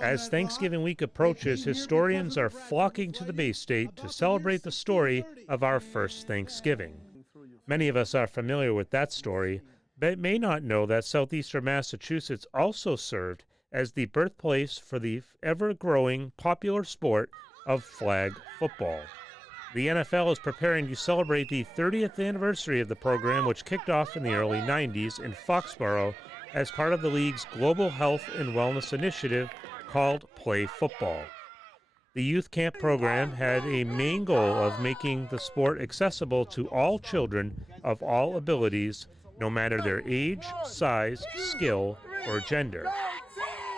As Thanksgiving week approaches, historians are flocking to the Bay State to celebrate the story of our first Thanksgiving. Many of us are familiar with that story, but may not know that southeastern Massachusetts also served as the birthplace for the ever-growing popular sport of flag football. The NFL is preparing to celebrate the 30th anniversary of the program, which kicked off in the early 90s in Foxborough as part of the league's global health and wellness initiative called Play Football. The youth camp program had a main goal of making the sport accessible to all children of all abilities, no matter their age, size, skill, or gender.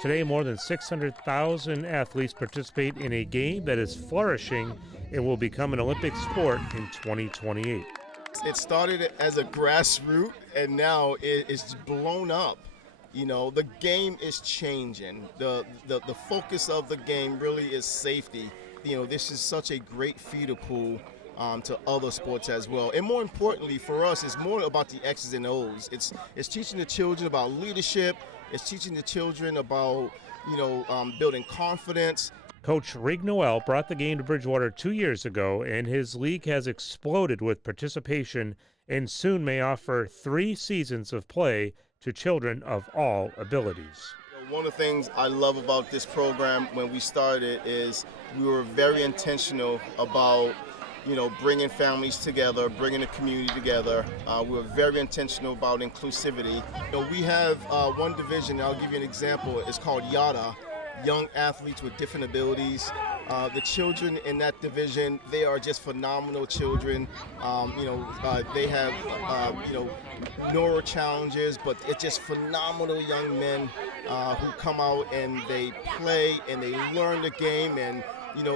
Today, more than 600,000 athletes participate in a game that is flourishing and will become an Olympic sport in 2028. It started as a grassroots, and now it's blown up. You know, the game is changing. The focus of the game really is safety. You know, this is such a great feeder pool to other sports as well. And more importantly for us, it's more about the X's and O's. It's teaching the children about leadership. It's teaching the children about, building confidence. Coach Rig Noel brought the game to Bridgewater 2 years ago, and his league has exploded with participation and soon may offer 3 seasons of play to children of all abilities. One of the things I love about this program when we started is we were very intentional about bringing families together, bringing the community together. We were very intentional about inclusivity. We have one division, I'll give you an example, it's called YADA, Young Athletes with Different Abilities. The children in that division, they are just phenomenal children. They have, neuro challenges, but it's just phenomenal young men who come out and they play and they learn the game, and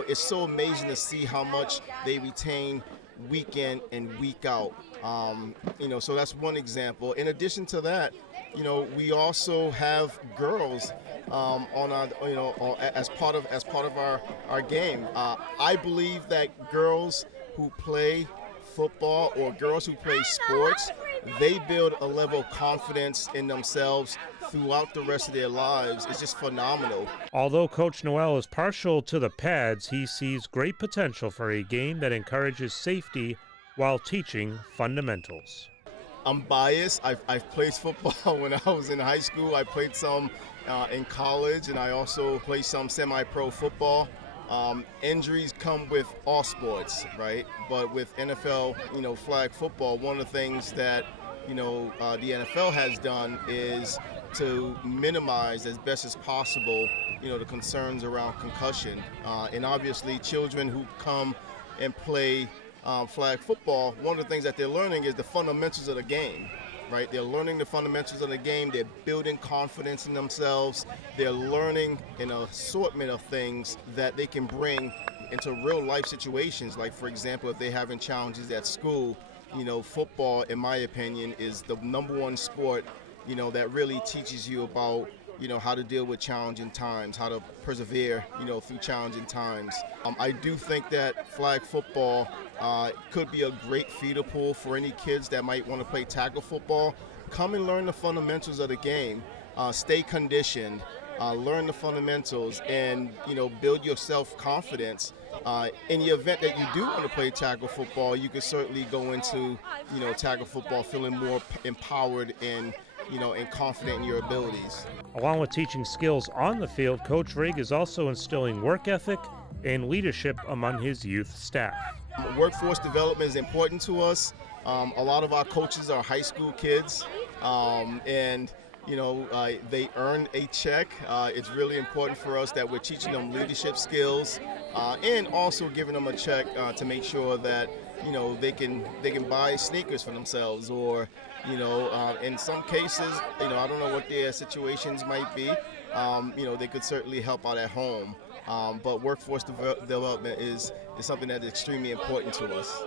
it's so amazing to see how much they retain week in and week out. So that's one example. In addition to that, we also have girls on our, as part of our game. I believe that girls who play football or girls who play sports, they build a level of confidence in themselves throughout the rest of their lives. It's just phenomenal. Although Coach Noel is partial to the pads, he sees great potential for a game that encourages safety while teaching fundamentals. I'm biased. I've played football when I was in high school. I played some in college, and I also played some semi-pro football. Injuries come with all sports, right? But with NFL, flag football, one of the things that, the NFL has done is to minimize as best as possible, the concerns around concussion. And obviously children who come and play flag football, one of the things that they're learning is the fundamentals of the game, right? They're learning the fundamentals of the game. They're building confidence in themselves. They're learning an assortment of things that they can bring into real life situations. Like, for example, if they're having challenges at school, football, in my opinion, is the number one sport, that really teaches you about, how to deal with challenging times, how to persevere, through challenging times. I do think that flag football could be a great feeder pool for any kids that might want to play tackle football. Come and learn the fundamentals of the game, stay conditioned, learn the fundamentals, and build your self-confidence. In the event that you do want to play tackle football, you can certainly go into tackle football feeling more empowered and confident in your abilities. Along with teaching skills on the field, Coach Rig is also instilling work ethic and leadership among his youth staff. Workforce development is important to us. A lot of our coaches are high school kids, and they earn a check. It's really important for us that we're teaching them leadership skills and also giving them a check to make sure that they can buy sneakers for themselves, or in some cases, I don't know what their situations might be. They could certainly help out at home. But workforce development is something that is extremely important to us.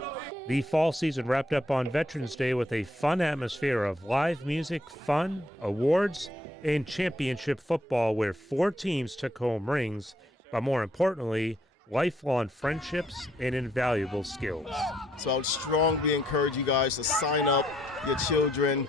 The fall season wrapped up on Veterans Day with a fun atmosphere of live music, fun, awards, and championship football where 4 teams took home rings, but more importantly, lifelong friendships and invaluable skills. So I would strongly encourage you guys to sign up your children.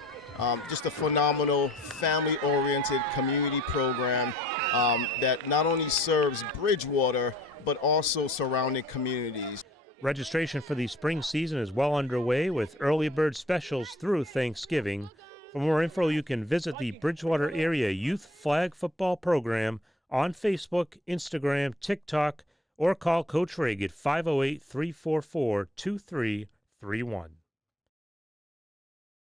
Just a phenomenal family-oriented community program. that not only serves Bridgewater, but also surrounding communities. Registration for the spring season is well underway with early bird specials through Thanksgiving. For more info, you can visit the Bridgewater Area Youth Flag Football Program on Facebook, Instagram, TikTok, or call Coach Rigg at 508-344-2331.